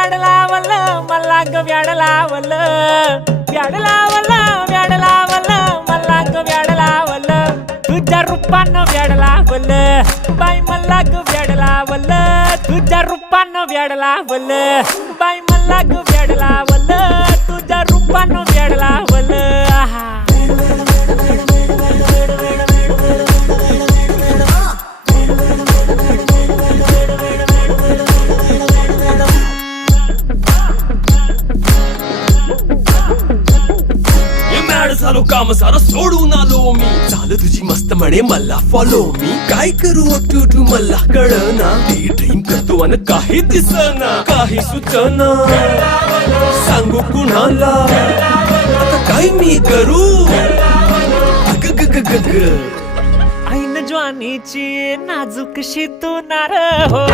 व्याड लावलं मला ग व्याड लावलं व्याड लावलं व्याड लावलं मला ग व्याड लावलं तुझ्या रूपानं व्याड लावलं बाई मला ग व्याड लावलं तुझ्या रूपानं व्याड लावलं बाई मला ग व्याड लावलं तुझ्या रूपानं व्याड लावलं आहा झालो काम सारा सोडून आलो मी झालं तुझी मस्त म्हणे मला फॉलो मी काय करू टू मला कळना ती ड्रीम करतो अन काही दिसना काही सुचना सांगू कुणाला आता काय मी करू ऐन ज्वानीची नाजूकशी तू नार हो